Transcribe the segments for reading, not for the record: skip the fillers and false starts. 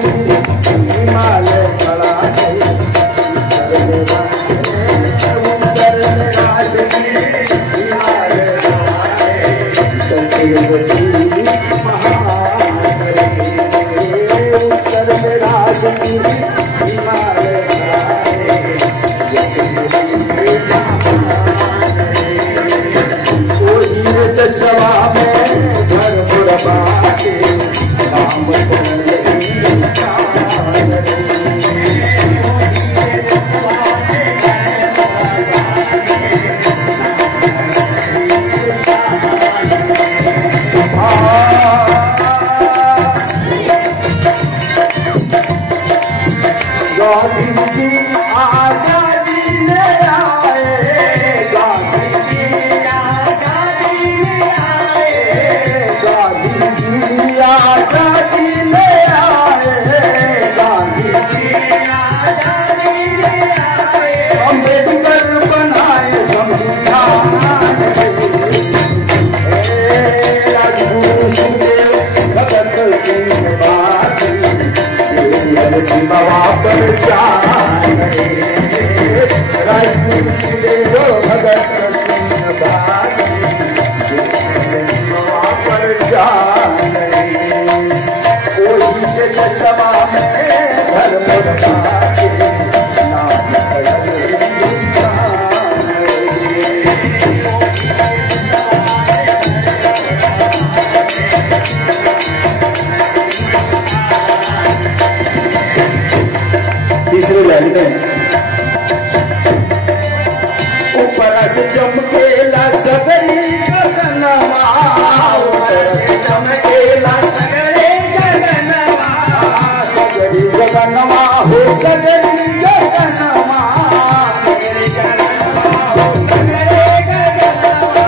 हिमालय खड़ा है, उत्तर में राजगिरी हिमालय खड़ा है, सत्यवती महानगरी, उत्तर में राजगिरी हिमालय खड़ा है, सत्यवती महानगरी। ओ सभा में घर मुरबा के काम गांधी जी आजादी ले आए, गांधी जी आजादी ले आए, गांधी जी आजादी ले आए, गांधी जी आजादी ले आए, अम्बेडकर बनाए संविधान, राजगुरु सुखदेव भगत सिंह बागी सीमा पर जान गए, राजगुरु सुखदेव भगत सिंह बागी सीमा पर जान गए। कोई सभा में धर्म बता के नाम हिंदुस्तान। तीसरी लाइन में ऊपर से चमकेला सगरी जगनमा, ऊपर से चमकेला सगरी जगनमा, सगरी जगनमा हो सगरी जगनमा, सगरी जगनमा हो सगरी जगनमा,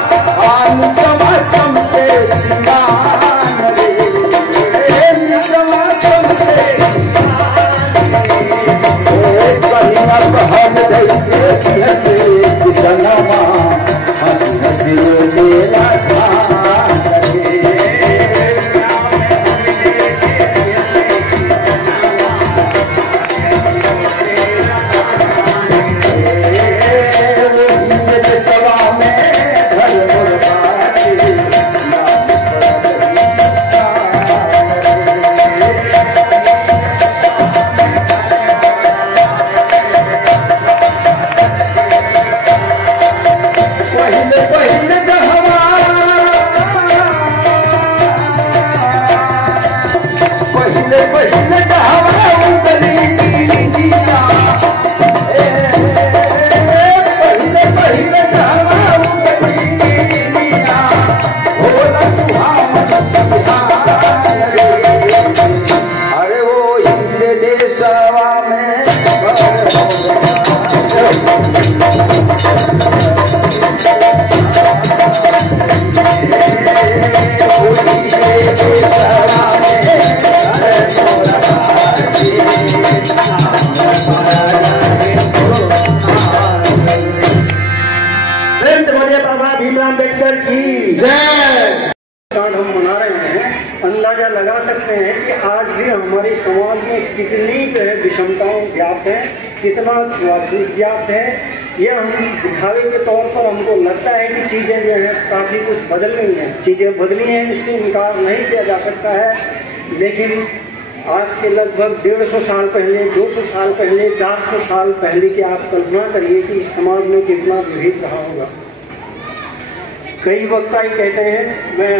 अनुपमा चमके सिमान रे, अनुपमा चमके हम हंसी सनमा, हंसी हंसी मेरा सभा में घर अम्बेडकर की जय। हम मना रहे हैं, अंदाजा लगा सकते हैं कि आज भी हमारे समाज में कितनी विषमताएं व्याप्त है, कितना छुआछूत व्याप्त है। ये हम दिखावे के तौर पर हमको लगता है कि चीजें जो है काफी कुछ बदल गई हैं, चीजें बदली हैं, इससे इनकार नहीं किया जा सकता है। लेकिन आज से लगभग 150 साल पहले, 200 साल पहले, 400 साल पहले की आप कल्पना करिए कि इस समाज में कितना विभेद रहा होगा। कई वक्ता ही कहते हैं, मैं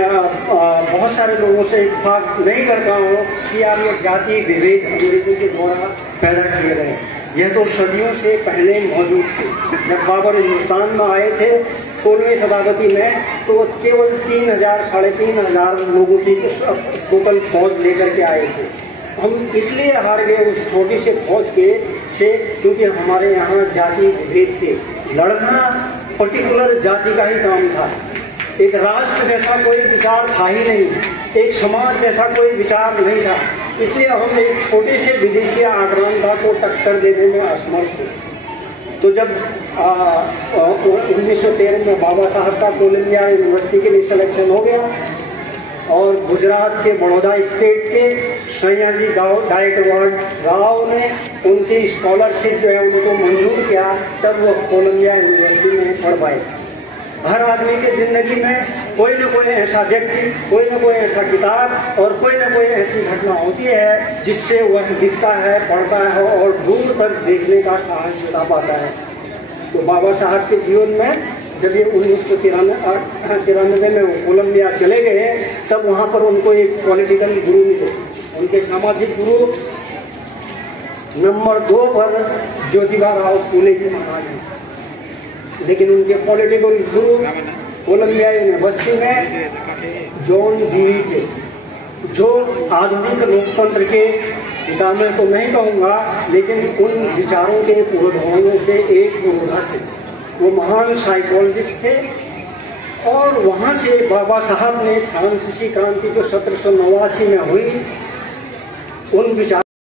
बहुत सारे लोगों से इत्तेफाक नहीं करता हूँ कि आप ये जाति विभेद अंग्रेजों के द्वारा पैदा किए गए, यह तो सदियों से पहले मौजूद थे। जब बाबर हिंदुस्तान में आए थे 16वीं शताब्दी में, तो वो केवल 3000 साढ़े 3000 लोगों की टोटल फौज लेकर के आए थे। हम इसलिए हार गए उस छोटी से फौज से क्योंकि हमारे यहाँ जाति विभेद थे। लड़ना पर्टिकुलर जाति का ही काम था। एक राष्ट्र जैसा कोई विचार था ही नहीं, एक समाज जैसा कोई विचार नहीं था। इसलिए हम एक छोटे से विदेशी आक्रांता को टक्कर देने में असमर्थ थे। तो जब 1913 में बाबा साहब का कोलंबिया यूनिवर्सिटी के लिए सिलेक्शन हो गया, और गुजरात के बड़ौदा स्टेट के सयाजी गायकवाड़ राव ने उनकी स्कॉलरशिप जो है उनको मंजूर किया, तब वो कोलंबिया यूनिवर्सिटी में पढ़ पाए। हर आदमी की जिंदगी में कोई न कोई ऐसा व्यक्ति, कोई न कोई ऐसा किताब और कोई न कोई ऐसी घटना होती है जिससे वह दिखता है, पढ़ता है और दूर तक देखने का साहस जुटा पाता है। तो बाबा साहब के जीवन में जब ये 1993 में वो कोलंबिया चले गए, तब वहाँ पर उनको एक पॉलिटिकल गुरु मिले। उनके सामाजिक गुरु नंबर 2 पर ज्योतिबा राव फूले जी महाराज हैं, लेकिन उनके पॉलिटिकल गुरु कोलंबिया यूनिवर्सिटी में जॉन डीवी थे, जो आधुनिक लोकतंत्र के पिता मैं तो नहीं कहूँगा, लेकिन उन विचारों के पुरोधाओं में से एक पुरोधा थे। वो महान साइकोलॉजिस्ट थे और वहाँ से बाबा साहब ने फ्रांसीसी क्रांति जो 1789 में हुई, उन विचारों